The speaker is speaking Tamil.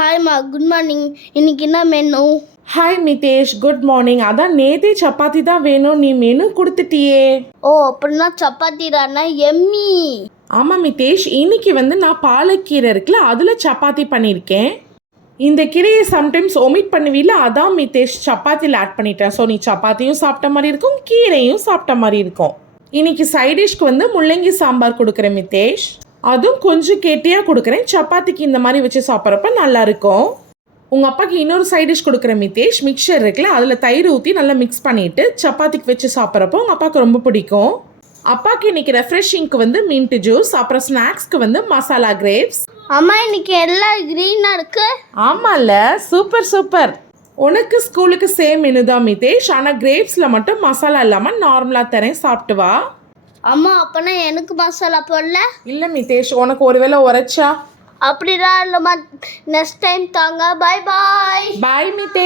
ஹாய்மா, குட் மார்னிங். இன்னைக்கு என்ன menu? Hi Mitesh, good morning. அதான் நேத்தே சப்பாத்தி தான் வேணும், நீ மெனு கொடுத்துட்டியே. ஓ, அப்படின்னா சப்பாத்தி தானே, எம்மி. ஆமாம் மிதேஷ், இன்னைக்கு நான் பாலக்கீரை இருக்குல்ல அதில் சப்பாத்தி பண்ணியிருக்கேன். இந்த கீரையை சம்டைம்ஸ் ஒமிட் பண்ணுவீல, அதான் மிதேஷ் சப்பாத்தியில் ஆட் பண்ணிட்டேன். ஸோ நீ சப்பாத்தியும் சாப்பிட்ட மாதிரி இருக்கும், கீரையும் சாப்பிட்ட மாதிரி இருக்கும். இன்னைக்கு சைடிஷ்க்கு முள்ளங்கி சாம்பார் கொடுக்குறேன் மிதேஷ். அதுவும் கொஞ்சம் கெட்டியாக கொடுக்குறேன். சப்பாத்திக்கு இந்த மாதிரி வச்சு சாப்பிட்றப்ப நல்லா இருக்கும். உங்கள் அப்பாவுக்கு இன்னொரு சைடிஷ் கொடுக்குறேன் மிதேஷ். மிக்சர் இருக்குல்ல அதில் தயிர் ஊற்றி நல்லா மிக்ஸ் பண்ணிவிட்டு சப்பாத்திக்கு வச்சு சாப்பிட்றப்போ உங்கள் அப்பாவுக்கு ரொம்ப பிடிக்கும். அப்பாவுக்கு இன்னைக்கு ரெஃப்ரெஷிங்க்கு மின்ட் ஜூஸ், அப்புறம் ஸ்நாக்ஸ்க்கு மசாலா கிரேப்ஸ். அம்மா, இன்னைக்கு எல்லாம் க்ரீனாக இருக்கு. ஆமாம்ல, சூப்பர் சூப்பர். உனக்கு ஸ்கூலுக்கு சேம் மெனு தான் மிதேஷ், ஆனால் கிரேப்ஸில் மட்டும் மசாலா இல்லாமல் நார்மலாக தரேன், சாப்பிட்டு வா. அம்மா, அப்போனா எனக்கு மசாலா போடல? இல்லை மிதேஷ், உனக்கு ஒருவேளை உரைச்சா. அப்படிதான் இல்லைம்மா, நெக்ஸ்ட் டைம் தாங்க. பாய் பாய். பாய் மிதேஷ்.